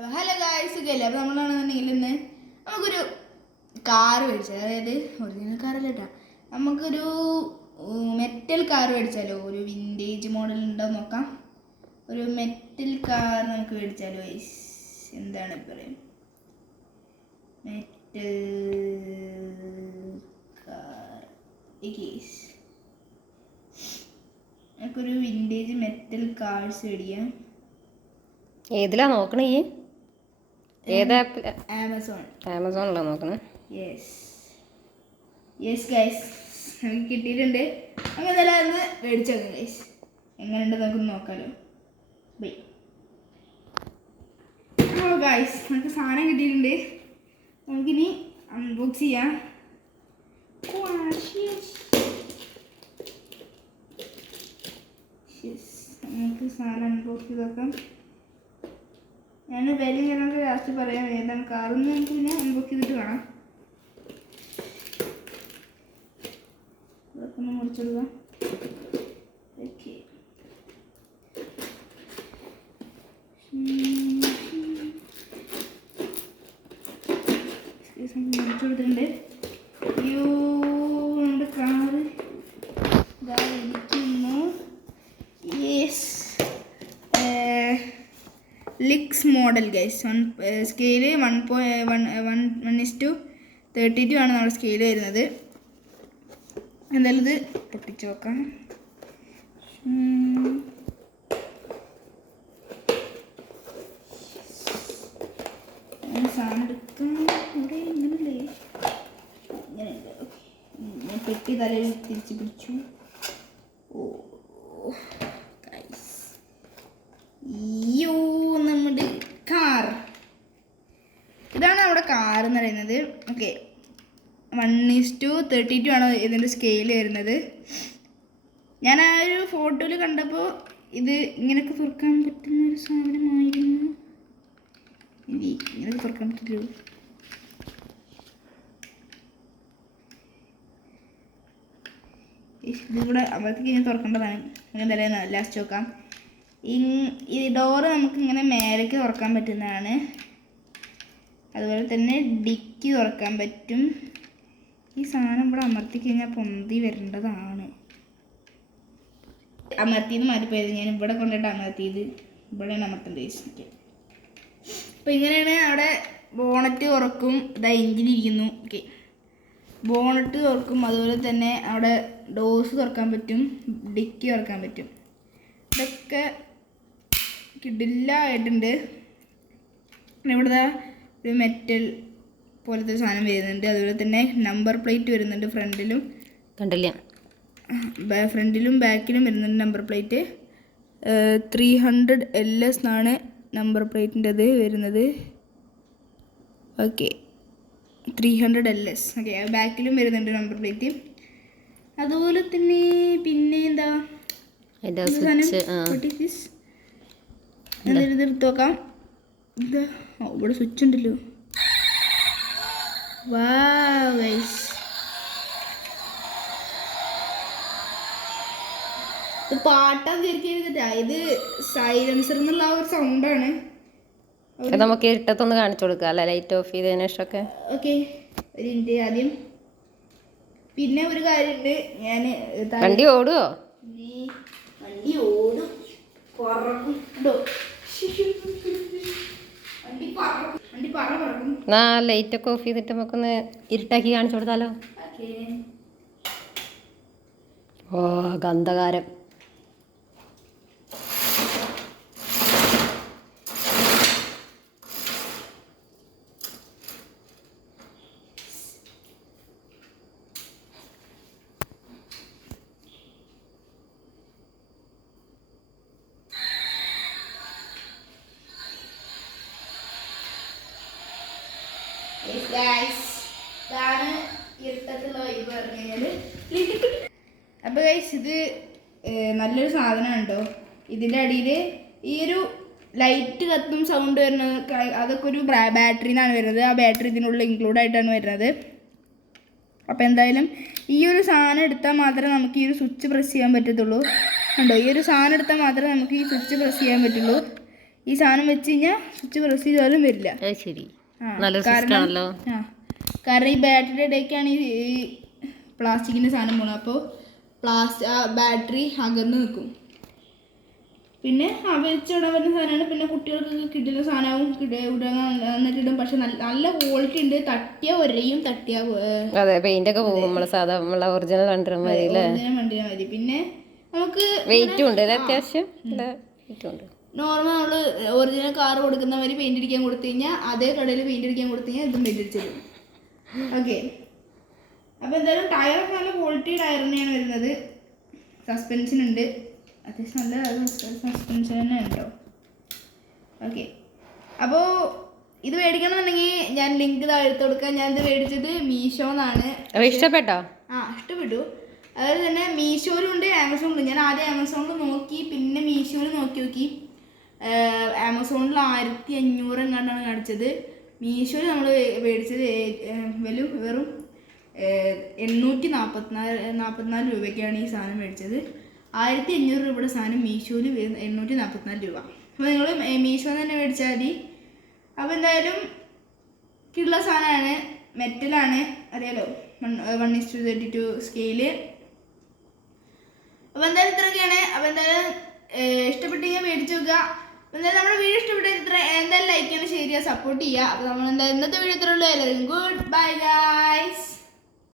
അപ്പോൾ hello guys സുഖമല്ലേ അപ്പോൾ നമ്മളാണെന്നുണ്ടെങ്കിൽ ഇന്ന് നമുക്കൊരു കാർ മേടിച്ചാൽ അതായത് ഒറിജിനൽ കാറല്ല കേട്ടോ നമുക്കൊരു മെറ്റൽ കാർ മേടിച്ചാലോ? ഒരു വിന്റേജ് മോഡൽ ഉണ്ടോ നോക്കാം. ഒരു മെറ്റൽ കാർ നമുക്ക് മേടിച്ചാലോ എന്താണ് പറയും metal car vintage metal cars മേടിക്കാം. ഏതിലാ നോക്കണേ ഏത് ആപ്പിൽ ആമസോൺ. ആമസോണിലാ നോക്കണേ. യെസ് യെസ് ഗൈസ് നമുക്ക് കിട്ടിയിട്ടുണ്ട്. നമുക്ക് എന്തായാലും അതൊന്ന് മേടിച്ചു നോക്കാം ഗൈസ് എങ്ങനെയുണ്ട് നമുക്ക് നോക്കാമല്ലോ ബൈ ഓ ഗൈസ് നമുക്ക് സാധനം കിട്ടിയിട്ടുണ്ട്. നമുക്കിനി അൺബോക്സ് ചെയ്യാം. നമുക്ക് സാധനം അൺബോക്സ് ചെയ്ത് നോക്കാം. ഞാൻ വില ഞങ്ങൾക്ക് ലാസ്റ്റ് പറയാം. ഏതാണ് കാറെന്ന് എനിക്ക് പിന്നെ അൺബോക്സ് ചെയ്തിട്ട് കാണാം ഇതൊക്കെ ഒന്ന് മുറിച്ചെടുക്കാം ഓക്കെ മുറിച്ചെടുത്തിട്ടുണ്ട് അയ്യോ നമ്മുടെ കാറ് ഇതാ ഇരിക്കുന്നു yes licks model guys one scale one പോയി one one one is to thirty two ആണ് നമ്മുടെ സ്കെയിൽ വരുന്നത്. എന്തായാലും ഇത് പൊട്ടിച്ച് നോക്കാം. സാധനം എടുക്കാം. ഇവിടെ ഇങ്ങനല്ലേ? ഇങ്ങനെയുണ്ട്. ഞാൻ പെട്ടി തലയിൽ തിരിച്ച് പിടിച്ചു. ഓ ഗൈസ് യോ നമ്മുടെ കാർ കാർ എന്ന് പറയുന്നത്. Okay one is to thirty two ആണ് ഇതിന്റെ സ്കെയിൽ വരുന്നത്. ഞാൻ ആ ഒരു ഫോട്ടോയിൽ കണ്ടപ്പോൾ ഇത് ഇങ്ങനെയൊക്കെ തുറക്കാൻ പറ്റുന്ന ഒരു സാധനമായിരുന്നു. ഇങ്ങനെയൊക്കെ തുറക്കാൻ പറ്റില്ലോ. ഇതിവിടെ അവർക്ക് ഇങ്ങനെ തുറക്കേണ്ടതാണ്. എന്തായാലും ലാസ്റ്റ് നോക്കാം ഈ ഡോറ് നമുക്ക് ഇങ്ങനെ മേലേക്ക് തുറക്കാൻ പറ്റുന്നതാണ്. അതുപോലെ തന്നെ ഡിക്കി തുറക്കാൻ പറ്റും. ഈ സാധനം ഇവിടെ അമർത്തി കഴിഞ്ഞാൽ പൊന്തി വരേണ്ടതാണ്. അമർത്തിയത് മാറ്റിപ്പോയത് ഞാൻ ഇവിടെ കൊണ്ടിട്ട് അമർത്തിയത് ഇവിടെയാണ് അമർത്തേണ്ടത് ഓക്കെ അപ്പോൾ ഇങ്ങനെയാണ് അവിടെ ബോണറ്റ് തുറക്കും. ഇതാ എഞ്ചിനിരിക്കുന്നു ഓക്കെ ബോണറ്റ് തുറക്കും. അതുപോലെ തന്നെ അവിടെ ഡോസ് തുറക്കാൻ പറ്റും. ഡിക്കി തുറക്കാൻ പറ്റും. ഇതൊക്കെ കിടില്ലായിട്ടുണ്ട് ഇവിടുത്തെ ഒരു മെറ്റൽ പോലത്തെ സാധനം വരുന്നുണ്ട്. അതുപോലെ തന്നെ നമ്പർ പ്ലേറ്റ് വരുന്നുണ്ട് ഫ്രണ്ടിലും. കണ്ടില്ല. ഫ്രണ്ടിലും ബാക്കിലും വരുന്നുണ്ട് number plate three hundred L S എന്നാണ് നമ്പർ പ്ലേറ്റിന്റെത് വരുന്നത്. Okay three hundred L S okay ബാക്കിലും വരുന്നുണ്ട് നമ്പർ പ്ലേറ്റ് അതുപോലെ തന്നെ പിന്നെ എന്താ? സാധനം? എടുത്ത് നോക്കാം. ഇതാ ഇവിടെ സ്വിച്ച് ഉണ്ടല്ലോ. വാ ഗൈസ് ഇത് പാട്ടാ തിരിക്കരുതിട്ടാ ഇത് സൈലൻസർ എന്നുള്ള ആ ഒരു സൗണ്ടാണ് നമുക്ക് ഇരുട്ടത്തൊന്ന് കാണിച്ചു കൊടുക്കാം അല്ല? ലൈറ്റ് ഓഫ് ചെയ്തതിന് ശേഷമൊക്കെ. ഓക്കെ ഒരു മിനിറ്റ് ആദ്യം. പിന്നെ ഒരു കാര്യമുണ്ട്. ഞാൻ വണ്ടി ഓടുവോ? വണ്ടി ഓടും. പറക്കും എന്നാ ലൈറ്റൊക്കെ ഓഫ് ചെയ്തിട്ട് നമുക്കൊന്ന് ഇരുട്ടാക്കി കാണിച്ചു കൊടുത്താലോ. ഓ ഗന്ധകാരം. അപ്പൊ ഗൈസ് ഇത് നല്ലൊരു സാധനമാണ് കേട്ടോ ഇതിന്റെ അടിയിൽ ഈ ഒരു ലൈറ്റ് കത്തും സൗണ്ട് വരുന്നത് അതൊക്കെ ഒരു ബാറ്ററി നിന്നാണ് വരുന്നത്. ആ ബാറ്ററി ഇതിനുള്ളിൽ ഇൻക്ലൂഡ് ആയിട്ടാണ് വരുന്നത്. അപ്പോൾ എന്തായാലും ഈ ഒരു സാധനം എടുത്താൽ മാത്രമേ നമുക്ക് ഈ ഒരു സ്വിച്ച് പ്രസ് ചെയ്യാൻ പറ്റത്തുള്ളൂ. ഉണ്ടോ ഈ ഒരു സാധനം എടുത്താൽ മാത്രമേ നമുക്ക് ഈ സ്വിച്ച് പ്രസ് ചെയ്യാൻ പറ്റുള്ളൂ. ഈ സാധനം വെച്ച് കഴിഞ്ഞാൽ സ്വിച്ച് പ്രസ് ചെയ്താലും വരില്ല. ശരി. നല്ലൊരു ആ കാരണം ഈ ബാറ്ററി ഇടയ്ക്കാണ് ഈ പ്ലാസ്റ്റിക്കിന്റെ പ്ലാസ്റ്റിക്കിന്റെ സാധനം പോണത്. അപ്പോൾ പ്ലാസ് ആ ബാറ്ററി അകന്ന് നിൽക്കും പിന്നെ ആ വലിച്ചിടാൻ വരുന്ന സാധനമാണ്. പിന്നെ കുട്ടികൾക്കൊക്കെ കിട്ടുന്ന സാധനവും എന്നിട്ടിടും പക്ഷെ നല്ല നല്ല ക്വാളിറ്റി ഉണ്ട്. തട്ടിയ ഒരയും തട്ടിയ അതെ പെയിന്റ് ഒക്കെ പോകും. നമ്മളെ സാധാ നമ്മളെ ഒറിജിനൽ ഒറിജിനൽ വണ്ടിയാൽ മതി പിന്നെ നമുക്ക് വെയിറ്റും ഉണ്ട് അത്യാവശ്യം? വെയിറ്റും ഉണ്ട്. നോർമൽ നമ്മൾ ഒറിജിനൽ കാർ കൊടുക്കുന്ന പെയിന്റ് പെയിന്റ് അടിക്കാൻ കൊടുത്തു കഴിഞ്ഞാൽ അതേ കടയിൽ പെയിന്റ് അടിക്കാൻ കൊടുത്തു കഴിഞ്ഞാൽ ഇതും പെയിന്റ് അടിച്ചു തരും ഓക്കെ അപ്പോൾ എന്തായാലും ടയറൊക്കെ നല്ല ക്വാളിറ്റി ടയർ തന്നെയാണ് വരുന്നത്. സസ്പെൻഷൻ ഉണ്ട്. അത്യാവശ്യം നല്ല സസ്പെൻഷൻ തന്നെ ഉണ്ടോ? ഓക്കെ അപ്പോൾ ഇത് മേടിക്കണമെന്നുണ്ടെങ്കിൽ ഞാൻ ലിങ്ക് താഴ്ത്തു കൊടുക്കാം. ഞാൻ ഇത് മേടിച്ചത് മീഷോ എന്നാണ് ഇഷ്ടപ്പെട്ടോ? ആ ഇഷ്ടപ്പെട്ടു. അതുപോലെ തന്നെ മീഷോയിലും ഉണ്ട് ആമസോണിലും ഞാൻ ആദ്യം ആമസോണിൽ നോക്കി പിന്നെ മീഷോയിൽ നോക്കി നോക്കി. ആമസോണിൽ ആയിരത്തി അഞ്ഞൂറ് എങ്ങാണ്ടാണ് കാണിച്ചത്. മീഷോയിൽ നമ്മൾ മേടിച്ചത് വെലും വെറും എണ്ണൂറ്റി നാൽപ്പത്തിനാല് നാൽപ്പത്തിനാല് രൂപയ്ക്കാണ് ഈ സാധനം മേടിച്ചത്. ആയിരത്തി അഞ്ഞൂറ് രൂപയുടെ സാധനം മീഷോയിൽ എണ്ണൂറ്റി നാൽപ്പത്തിനാല് രൂപ. അപ്പോൾ നിങ്ങൾ മീഷോ തന്നെ മേടിച്ചാൽ മതി. അപ്പോൾ എന്തായാലും ഉള്ള സാധനമാണ്. മെറ്റലാണ്. അറിയാലോ? One is to thirty two scale. അപ്പോൾ എന്തായാലും ഇത്രയൊക്കെയാണ്. അപ്പോൾ എന്തായാലും ഇഷ്ടപ്പെട്ടെങ്കിൽ മേടിച്ച് നോക്കുക. എന്തായാലും നമ്മുടെ വീഡിയോ ഇഷ്ടപ്പെട്ടെങ്കിൽ ഇത്ര എന്തായാലും ലൈക്ക് ചെയ്യണം ഷെയർ ചെയ്യുക സപ്പോർട്ട് ചെയ്യുക. അപ്പോൾ നമ്മൾ എന്താ ഇന്നത്തെ വീഡിയോ ഇത്രയുള്ളൂ എല്ലാവരും ഗുഡ് ബൈ ഗൈസ്